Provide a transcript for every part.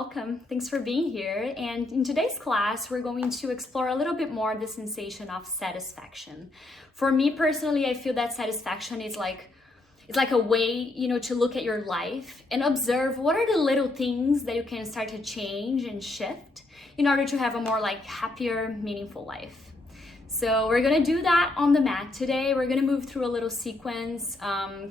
welcome. Thanks for being here. And in today's class, we're going to explore a little bit more the sensation of satisfaction. For me personally, I feel that satisfaction is it's like a way, to look at your life and observe what are the little things that you can start to change and shift in order to have a more happier, meaningful life. So we're gonna do that on the mat today. We're gonna move through a little sequence,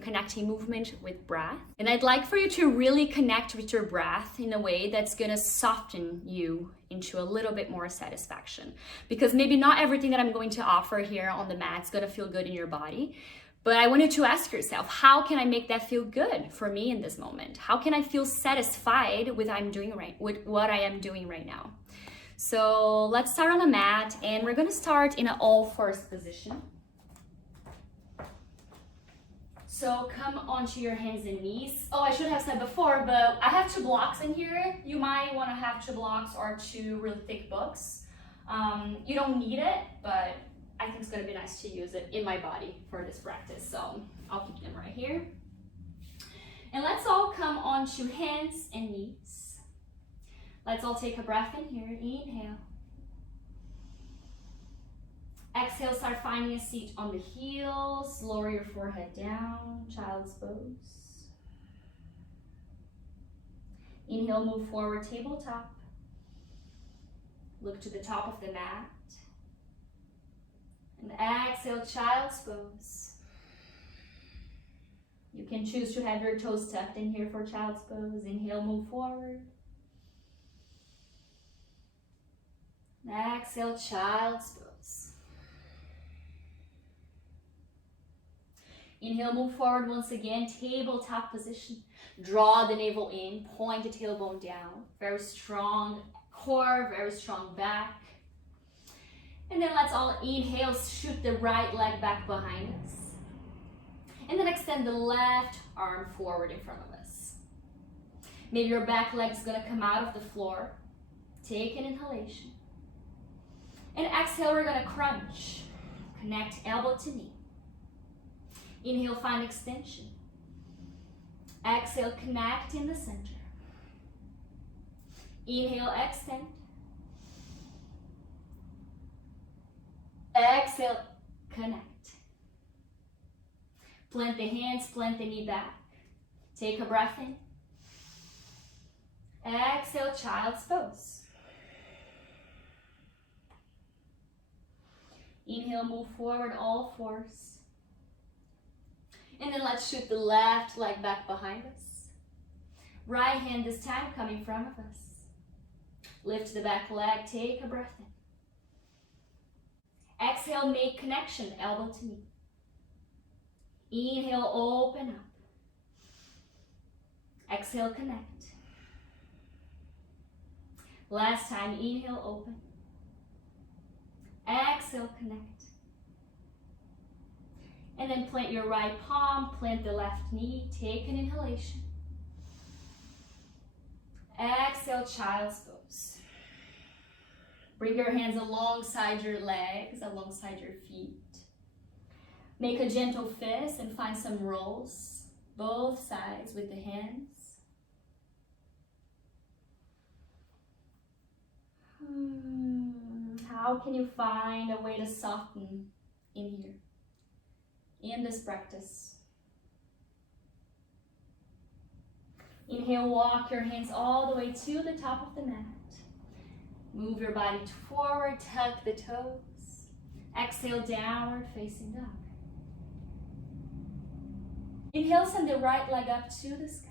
connecting movement with breath. And I'd like for you to really connect with your breath in a way that's gonna soften you into a little bit more satisfaction. Because maybe not everything that I'm going to offer here on the mat is gonna feel good in your body, but I want you to ask yourself, how can I make that feel good for me in this moment? How can I feel satisfied with what I am doing right now? So let's start on the mat, and we're gonna start in an all-fours position. So come onto your hands and knees. Oh, I should have said before, but I have 2 blocks in here. You might wanna have 2 blocks or 2 really thick books. You don't need it, but I think it's gonna be nice to use it in my body for this practice. So I'll keep them right here. And let's all come onto hands and knees. Let's all take a breath in here. Inhale. Exhale, start finding a seat on the heels. Lower your forehead down, child's pose. Inhale, move forward, tabletop. Look to the top of the mat. And exhale, child's pose. You can choose to have your toes tucked in here for child's pose. Inhale, move forward. Exhale, child's pose. Inhale, move forward once again, tabletop position. Draw the navel in, point the tailbone down. Very strong core, very strong back. And then let's all inhale, shoot the right leg back behind us. And then extend the left arm forward in front of us. Maybe your back leg is gonna come out of the floor. Take an inhalation. And exhale, we're gonna crunch. Connect elbow to knee. Inhale, find extension. Exhale, connect in the center. Inhale, extend. Exhale, connect. Plant the hands, plant the knee back. Take a breath in. Exhale, child's pose. Inhale, move forward, all fours. And then let's shoot the left leg back behind us. Right hand this time come in front of us. Lift the back leg, take a breath in. Exhale, make connection, elbow to knee. Inhale, open up. Exhale, connect. Last time, inhale, open. Exhale, connect. And then plant your right palm, plant the left knee, take an inhalation. Exhale, child's pose. Bring your hands alongside your legs, alongside your feet. Make a gentle fist and find some rolls, both sides with the hands. How can you find a way to soften in here, in this practice? Inhale, walk your hands all the way to the top of the mat. Move your body forward, tuck the toes. Exhale, downward facing dog. Inhale, send the right leg up to the sky.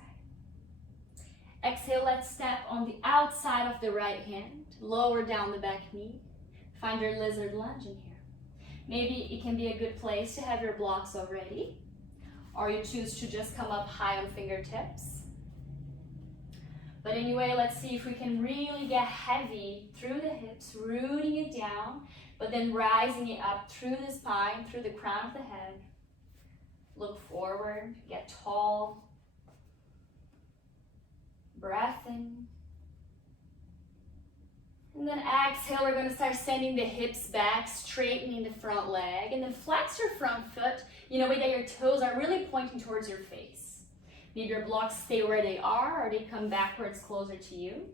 Exhale, let's step on the outside of the right hand. Lower down the back knee. Find your lizard lunge in here. Maybe it can be a good place to have your blocks already, or you choose to just come up high on fingertips. But anyway, let's see if we can really get heavy through the hips, rooting it down, but then rising it up through the spine, through the crown of the head. Look forward, get tall. Breath in. And then exhale, we're going to start sending the hips back, straightening the front leg, and then flex your front foot in a way that your toes are really pointing towards your face. Maybe your blocks stay where they are, or they come backwards closer to you.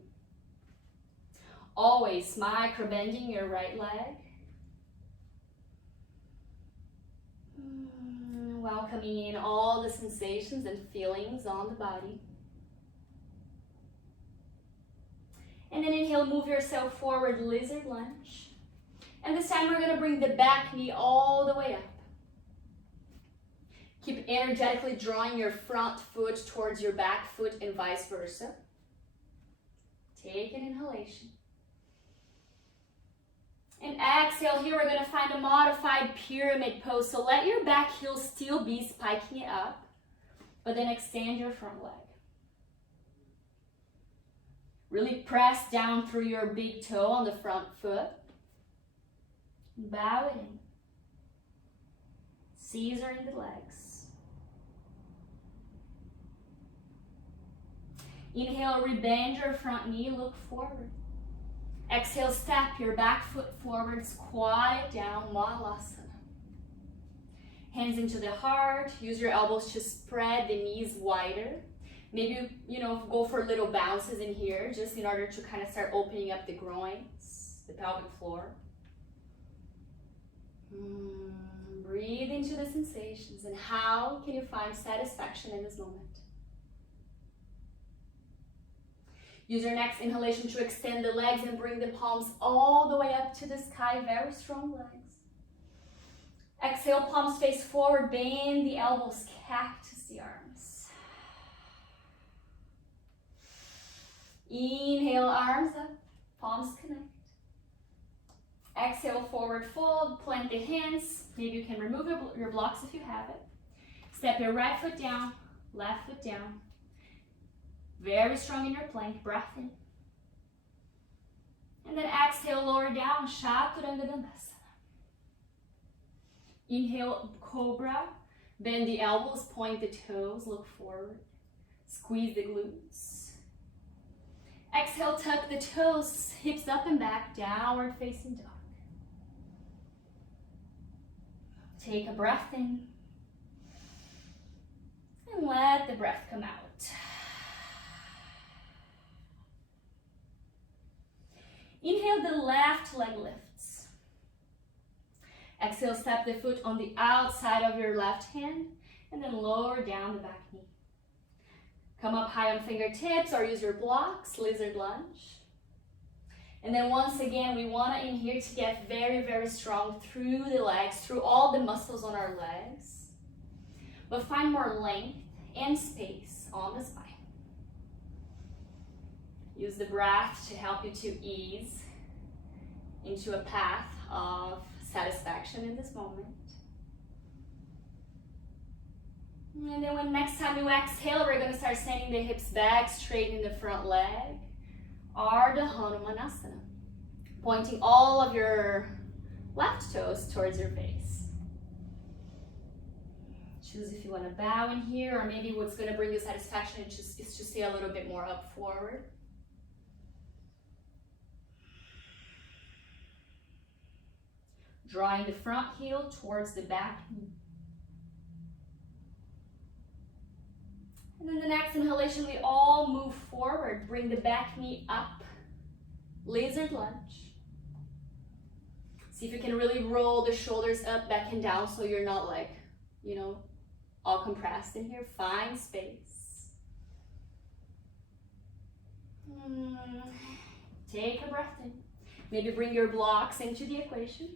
Always micro bending your right leg. Welcoming in all the sensations and feelings on the body. And then inhale, move yourself forward, lizard lunge. And this time we're gonna bring the back knee all the way up. Keep energetically drawing your front foot towards your back foot and vice versa. Take an inhalation. And exhale, here we're gonna find a modified pyramid pose. So let your back heel still be spiking it up, but then extend your front leg. Really press down through your big toe on the front foot. Bow it in. Caesar in the legs. Inhale, rebend your front knee, look forward. Exhale, step your back foot forward, squat it down, Mahalasana. Hands into the heart, use your elbows to spread the knees wider. Maybe, go for little bounces in here, just in order to kind of start opening up the groins, the pelvic floor. Breathe into the sensations, and how can you find satisfaction in this moment? Use your next inhalation to extend the legs and bring the palms all the way up to the sky, very strong legs. Exhale, palms face forward, bend the elbows, cactus the arms. Inhale, arms up, palms connect. Exhale, forward fold, plant the hands. Maybe you can remove your blocks if you have it. Step your right foot down, left foot down. Very strong in your plank, breath in. And then exhale, lower down, Chaturanga Dandasana. Inhale, Cobra. Bend the elbows, point the toes, look forward. Squeeze the glutes. Exhale, tuck the toes, hips up and back, downward facing dog. Take a breath in. And let the breath come out. Inhale, the left leg lifts. Exhale, step the foot on the outside of your left hand and then lower down the back knee. Come up high on fingertips or use your blocks, lizard lunge. And then once again, we want to in here to get very, very strong through the legs, through all the muscles on our legs. But find more length and space on the spine. Use the breath to help you to ease into a path of satisfaction in this moment. And then when next time you exhale, we're going to start sending the hips back, straightening the front leg. Ardha Hanumanasana. Pointing all of your left toes towards your face. Choose if you want to bow in here, or maybe what's going to bring you satisfaction is to stay a little bit more up forward. Drawing the front heel towards the back knee. And then the next inhalation, we all move forward. Bring the back knee up. Lizard lunge. See if you can really roll the shoulders up, back and down, so you're not like, all compressed in here. Find space. Take a breath in. Maybe bring your blocks into the equation.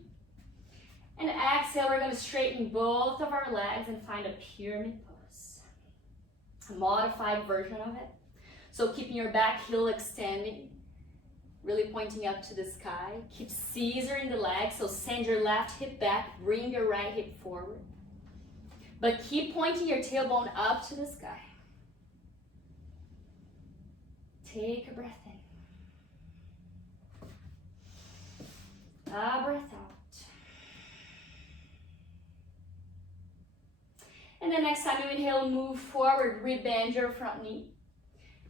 And exhale, we're going to straighten both of our legs and find a pyramid pose. A modified version of it. So keeping your back heel extending, really pointing up to the sky. Keep Caesar in the legs, so send your left hip back, bring your right hip forward. But keep pointing your tailbone up to the sky. Take a breath in. A breath out. And then next time you inhale, move forward, rebend your front knee.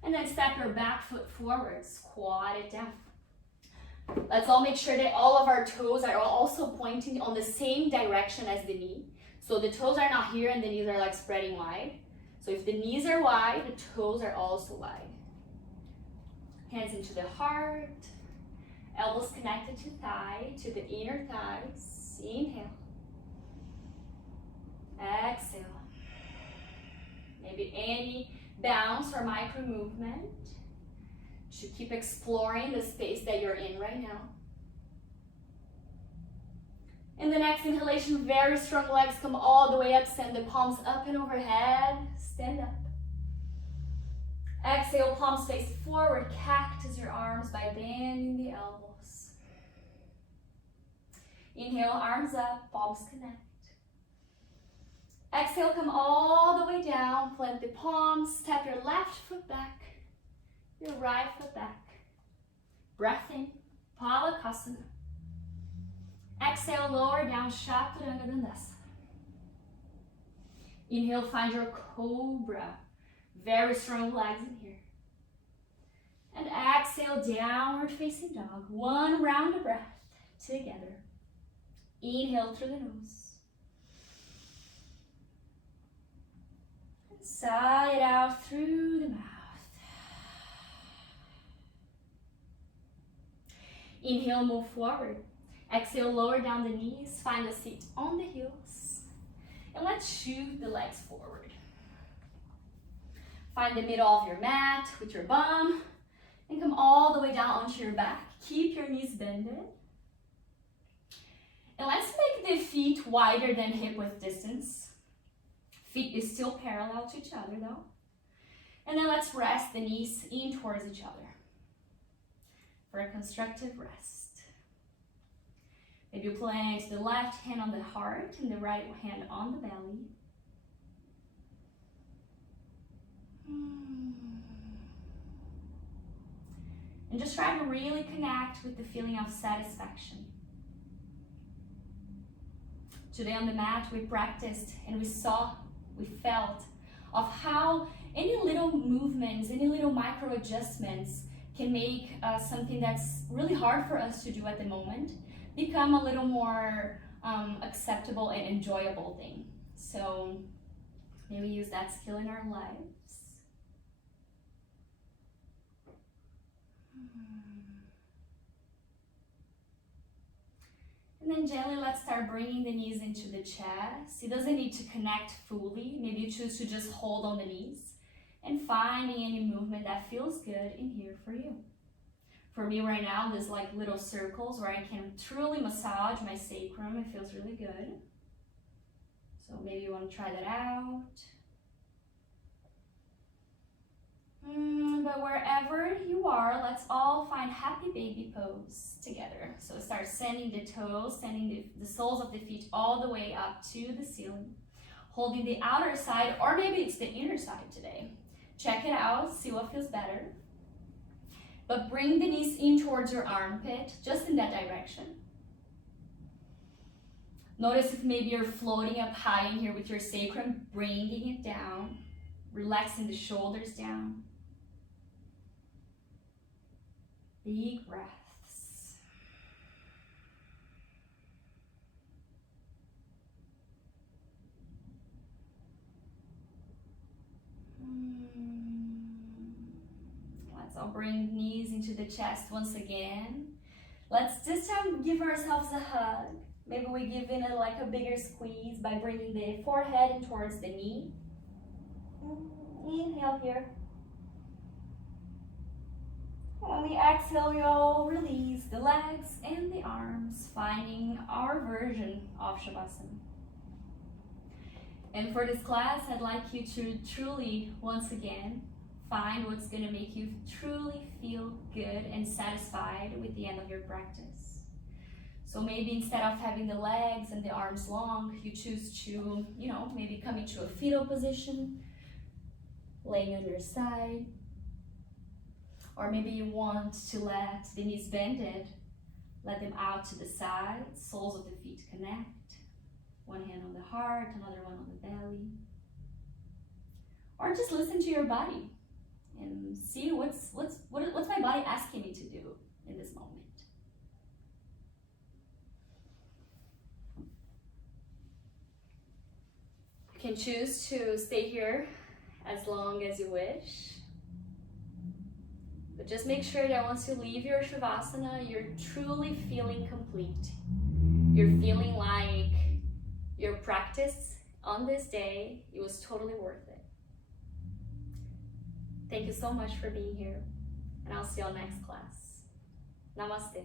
And then step your back foot forward, squat it down. Let's all make sure that all of our toes are also pointing on the same direction as the knee. So the toes are not here and the knees are like spreading wide. So if the knees are wide, the toes are also wide. Hands into the heart. Elbows connected to thigh, to the inner thighs. Inhale. Exhale. Maybe any bounce or micro movement to keep exploring the space that you're in right now. In the next inhalation, very strong legs come all the way up. Send the palms up and overhead. Stand up. Exhale, palms face forward. Cactus your arms by bending the elbows. Inhale, arms up, palms connect. Exhale, come all the way down. Plant the palms. Step your left foot back. Your right foot back. Breath in. Palakasana. Exhale, lower down. Chaturanga Dandasana. Inhale, find your cobra. Very strong legs in here. And exhale, downward facing dog. One round of breath together. Inhale through the nose. Sigh it out through the mouth. Inhale, move forward. Exhale, lower down the knees. Find a seat on the heels. And let's shoot the legs forward. Find the middle of your mat with your bum. And come all the way down onto your back. Keep your knees bended. And let's make the feet wider than hip width distance. Feet is still parallel to each other though. And then let's rest the knees in towards each other for a constructive rest. Maybe place the left hand on the heart and the right hand on the belly. And just try to really connect with the feeling of satisfaction. Today on the mat we practiced and we felt of how any little movements, any little micro adjustments can make something that's really hard for us to do at the moment become a little more acceptable and enjoyable thing. So maybe use that skill in our lives. And then gently let's start bringing the knees into the chest. It doesn't need to connect fully. Maybe you choose to just hold on the knees and finding any movement that feels good in here for you. For me right now, there's like little circles where I can truly massage my sacrum. It feels really good. So maybe you want to try that out. But wherever you are, let's all find happy baby pose together. So start sending the toes, sending the soles of the feet all the way up to the ceiling. Holding the outer side, or maybe it's the inner side today. Check it out, see what feels better. But bring the knees in towards your armpit, just in that direction. Notice if maybe you're floating up high in here with your sacrum, bringing it down, relaxing the shoulders down. Big breaths. Let's all bring knees into the chest once again. Let's this time give ourselves a hug. Maybe we give in a bigger squeeze by bringing the forehead in towards the knee. Inhale here. When we exhale, we'll release the legs and the arms, finding our version of Savasana. And for this class, I'd like you to truly, once again, find what's going to make you truly feel good and satisfied with the end of your practice. So maybe instead of having the legs and the arms long, you choose to, maybe come into a fetal position, laying on your side. Or maybe you want to let the knees bended, let them out to the side, soles of the feet connect. One hand on the heart, another one on the belly. Or just listen to your body and see what's my body asking me to do in this moment. You can choose to stay here as long as you wish. But But just make sure that once you leave your Shavasana, you're truly feeling complete. You're feeling like your practice on this day, it was totally worth it. Thank you so much for being here, and I'll see you on next class. Namaste.